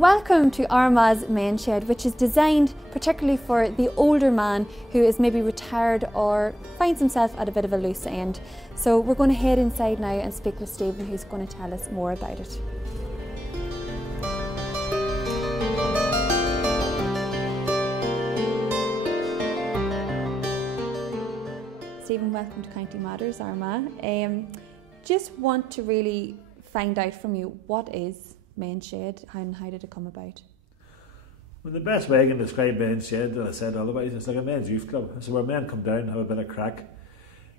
Welcome to Armagh's Men's Shed, which is designed particularly for the older man who is maybe retired or finds himself at a bit of a loose end. So we're going to head inside now and speak with Stephen, who's going to tell us more about it. Stephen, welcome to County Matters, Armagh. Just want to really find out from you, what is Men's Shed and how did it come about? Well, the best way I can describe Men's Shed, that I said otherwise, it's like a men's youth club. So where men come down, have a bit of crack,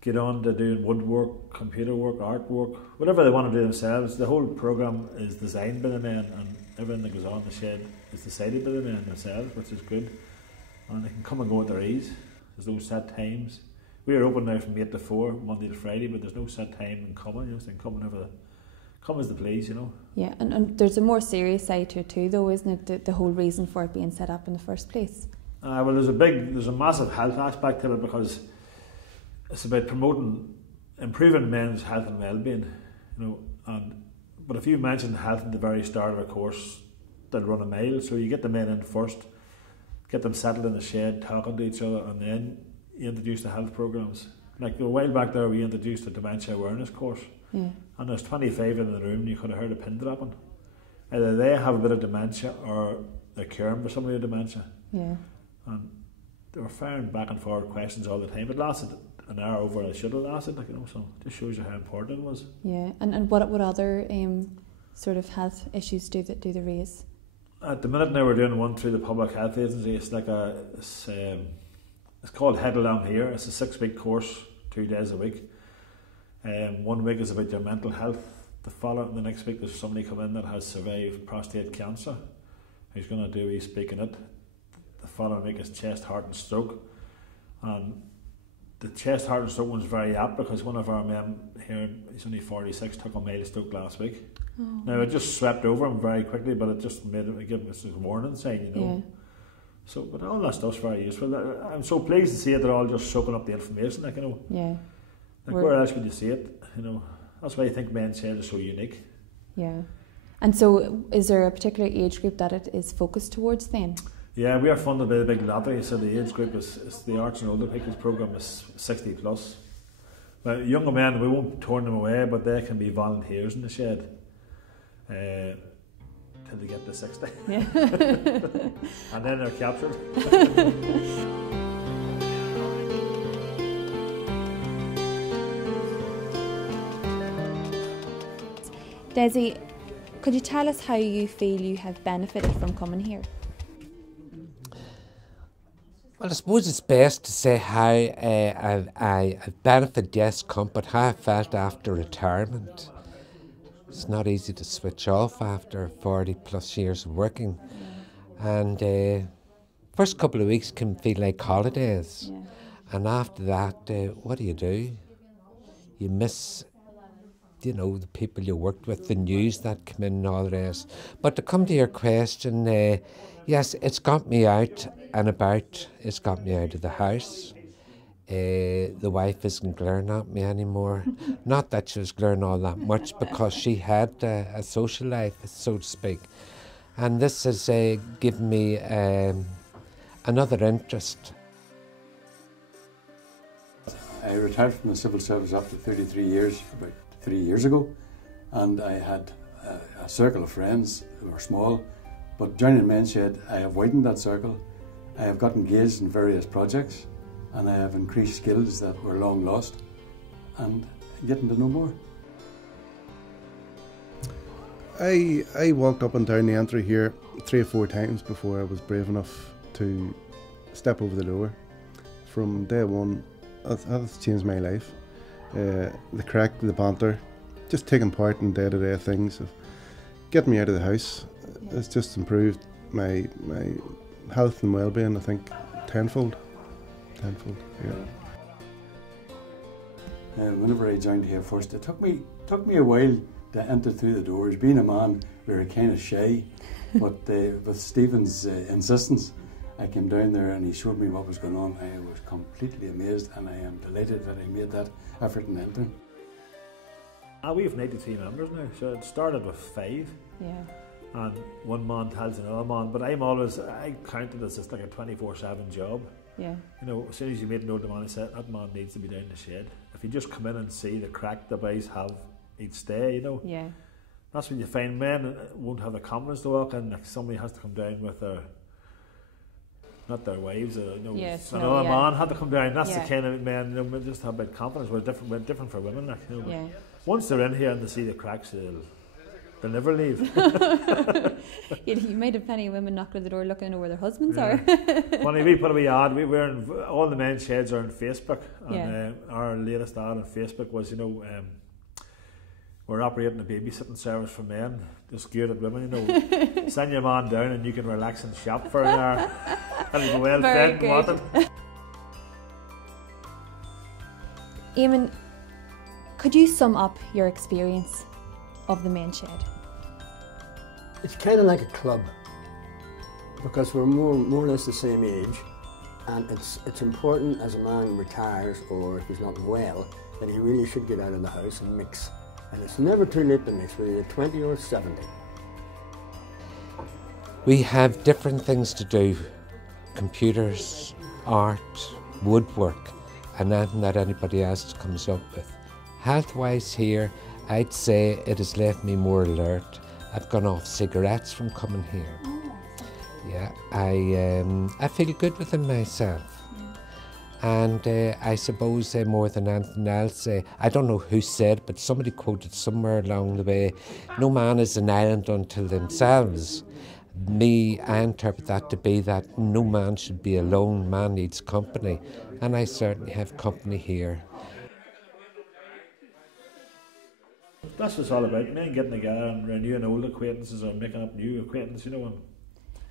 get on to doing woodwork, computer work, artwork, whatever they want to do themselves. The whole programme is designed by the men, and everything that goes on in the shed is decided by the men themselves, which is good. And they can come and go at their ease. There's no set times. We are open now from 8 to 4, Monday to Friday, but there's no set time in coming. You know, so they can come whenever come as they please, you know. Yeah, and there's a more serious side to it too, though, isn't it? The whole reason for it being set up in the first place. Well, there's a massive health aspect to it, because it's about improving men's health and well-being, you know. But if you mention health at the very start of a course, they'll run a mile. So you get the men in first, get them settled in the shed, talking to each other, and then you introduce the health programmes. Like a while back there, we introduced a dementia awareness course. Yeah. And there's 25 in the room, and you could have heard a pin dropping. Either they have a bit of dementia or they're caring for somebody with dementia. Yeah. And they were firing back and forward questions all the time. It lasted an hour over it should have lasted, like, you know, so it just shows you how important it was. Yeah, and what other sort of health issues do they raise? At the minute now we're doing one through the Public Health Agency. It's like it's called Head Along Here. It's a 6-week course, 2 days a week. 1 week is about your mental health. The next week there's somebody come in that has survived prostate cancer. He's going to do his speaking it. The following week is chest, heart and stroke. And the chest, heart and stroke one's very apt, because one of our men here, he's only 46, took a mild stroke last week. Oh. Now it just swept over him very quickly, but it just gave him a warning sign, you know. Yeah. So, but all that stuff's very useful. I'm so pleased to see it. They're all just soaking up the information, like, you know. Yeah. Like, where else would you see it? You know, that's why I think Men's Shed is so unique. Yeah. And so, is there a particular age group that it is focused towards then? Yeah, we are funded by the big lottery, so the age group is the Arts and Older People's programme is 60 plus. Well, younger men, we won't turn them away, but they can be volunteers in the shed till they get to 60. Yeah. And then they're captured. Desi, could you tell us how you feel you have benefited from coming here? Well, I suppose it's best to say how I benefited, yes, but how I felt after retirement. It's not easy to switch off after 40 plus years of working. And first couple of weeks can feel like holidays. Yeah. And after that, what do? You miss, you know, the people you worked with, the news that come in and all the rest. But to come to your question, yes, it's got me out and about. It's got me out of the house. The wife isn't glaring at me anymore. Not that she was glaring all that much, because she had a social life, so to speak. And this has given me another interest. I retired from the civil service after 33 years, about 3 years ago, and I had a circle of friends who were small, but joining Men's Shed, I have widened that circle. I have got engaged in various projects, and I have increased skills that were long lost, and getting to know more. I walked up and down the entry here 3 or 4 times before I was brave enough to step over the door. From day one, that's changed my life. The crack, the banter, just taking part in day-to-day things, of getting me out of the house. It's just improved my health and well-being, I think, tenfold, yeah. Whenever I joined here first, it took me a while to enter through the doors. Being a man, we were kind of shy, but with Stephen's insistence, I came down there and he showed me what was going on. I was completely amazed, and I am delighted that I made that effort in entering. We have 93 members now, so it started with 5. Yeah. and one man tells another man. But I count it as just like a 24/7 job. Yeah. You know, as soon as you meet an older man, I said that man needs to be down the shed. If you just come in and see the crack the boys have each day, you know. Yeah. That's when you find men won't have the confidence to walk in. Like somebody has to come down with their, not their wives, you know, Yes, another man had to come down. That's Yeah. the kind of men, you know, we just have a bit of confidence. We're different for women, like, you know. Yeah. Once they're in here and they see the cracks, they'll never leave. You might have plenty of women knocking at the door looking at where their husbands Yeah. are. Funny, we put a wee ad. We're in, all the men's sheds are on Facebook, and Yeah. our latest ad on Facebook was, you know, we're operating a babysitting service for men, just geared at women. You know, send your man down and you can relax and shop for an hour. That'll be well Very fed and watered. Eamon, could you sum up your experience of the men's shed? It's kind of like a club because we're more or less the same age, and it's important as a man retires or if he's not well that he really should get out of the house and mix. And it's never too late to mix, whether you're 20 or 70. We have different things to do: computers, art, woodwork, and anything that anybody else comes up with. Health-wise here, I'd say it has left me more alert. I've gone off cigarettes from coming here. Yeah, I feel good within myself. And I suppose more than anything else, I don't know who said, but somebody quoted somewhere along the way, no man is an island unto themselves. I interpret that to be that no man should be alone, man needs company. And I certainly have company here. That's what it's all about, men getting together and renewing old acquaintances or making up new acquaintances, you know.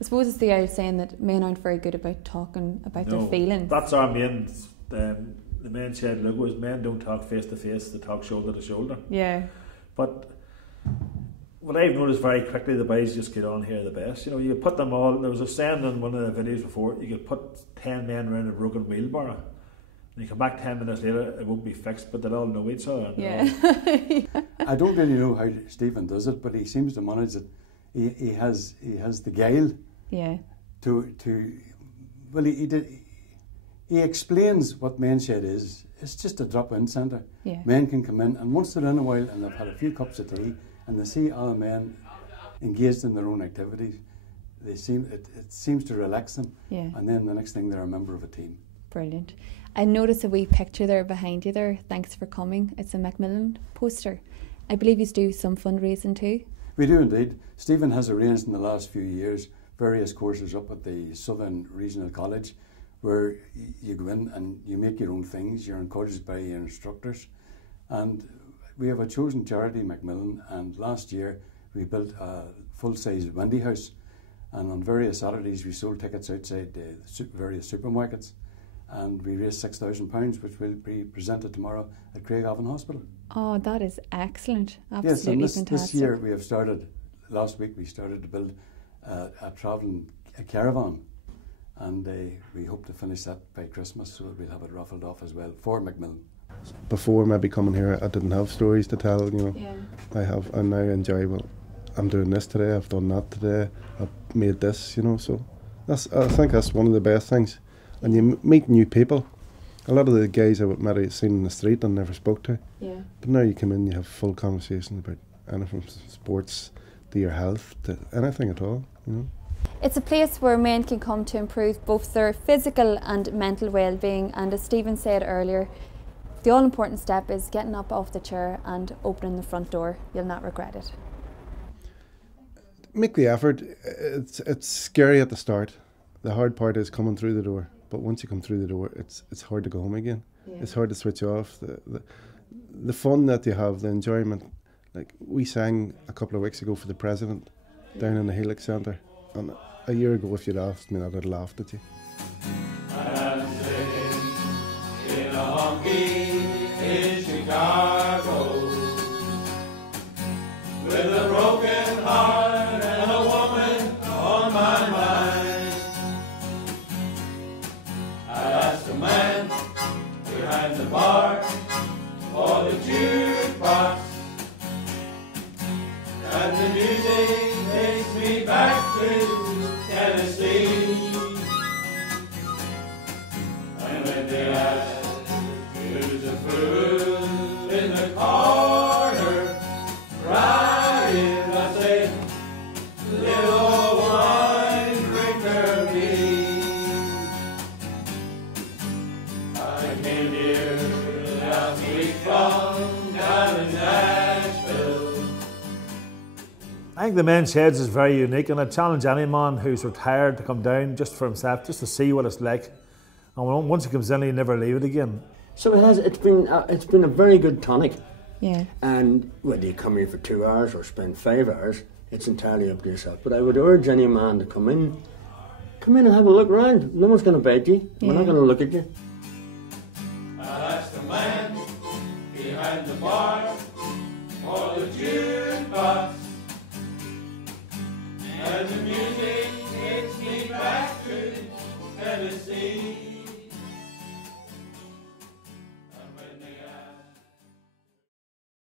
I suppose it's the old saying that men aren't very good about talking about their feelings. That's our main, the men's shed logo is men don't talk face to face, they talk shoulder to shoulder. Yeah. But what I've noticed very quickly, the boys just get on here the best. You know, you put them all, there was a saying in one of the videos before, you could put 10 men around a broken wheelbarrow. And you come back 10 minutes later, it won't be fixed, but they'll all know each other. Yeah. I don't really know how Stephen does it, but he seems to manage it. He has the guile. Yeah. He explains what men's shed is. It's just a drop-in centre. Yeah. Men can come in, and once they're in a while and they've had a few cups of tea and they see other men engaged in their own activities, it seems to relax them. Yeah. And then the next thing they're a member of a team. Brilliant. I noticed a wee picture there behind you there. Thanks for coming. It's a Macmillan poster. I believe you do some fundraising too. We do indeed. Stephen has arranged in the last few years various courses up at the Southern Regional College where you go in and you make your own things. You're encouraged by your instructors. And we have a chosen charity, Macmillan, and last year we built a full-size Wendy house. And on various Saturdays we sold tickets outside various supermarkets. And we raised £6,000, which will be presented tomorrow at Craigavon Hospital. Oh, that is excellent. Absolutely yes, and fantastic. this year we have started, last week we started to build a travelling caravan, and we hope to finish that by Christmas, so we'll have it raffled off as well for Macmillan. Before maybe coming here, I didn't have stories to tell, you know. Yeah. I have, and now I enjoy, well, I'm doing this today, I've done that today, I've made this, you know, so I think that's one of the best things. And you meet new people. A lot of the guys I would might have seen in the street and never spoke to. Yeah. But now you come in, you have full conversation about anything from sports to your health to anything at all, you know. It's a place where men can come to improve both their physical and mental well-being, and as Stephen said earlier, the all-important step is getting up off the chair and opening the front door. You'll not regret it. Make the effort. It's scary at the start. The hard part is coming through the door. But once you come through the door, it's hard to go home again. Yeah. It's hard to switch off. The fun that you have, the enjoyment. Like we sang a couple of weeks ago for the president down in the Helix Centre, and a year ago, if you'd asked me that, I'd have laughed at you. I'm sitting in a honky in Chicago with a broken heart and a woman on my mind. I asked the man behind the bar for the jukebox, and the music they I think the men's sheds is very unique, and I challenge any man who's retired to come down just for himself, just to see what it's like. And once he comes in, he'll never leave it again. So it has. It's been a very good tonic. Yeah. And whether you come here for 2 hours or spend 5 hours, it's entirely up to yourself. But I would urge any man to come in and have a look around. No one's going to bite you. Yeah. We're not going to look at you. That's the man behind the bar for the jukebox and the music.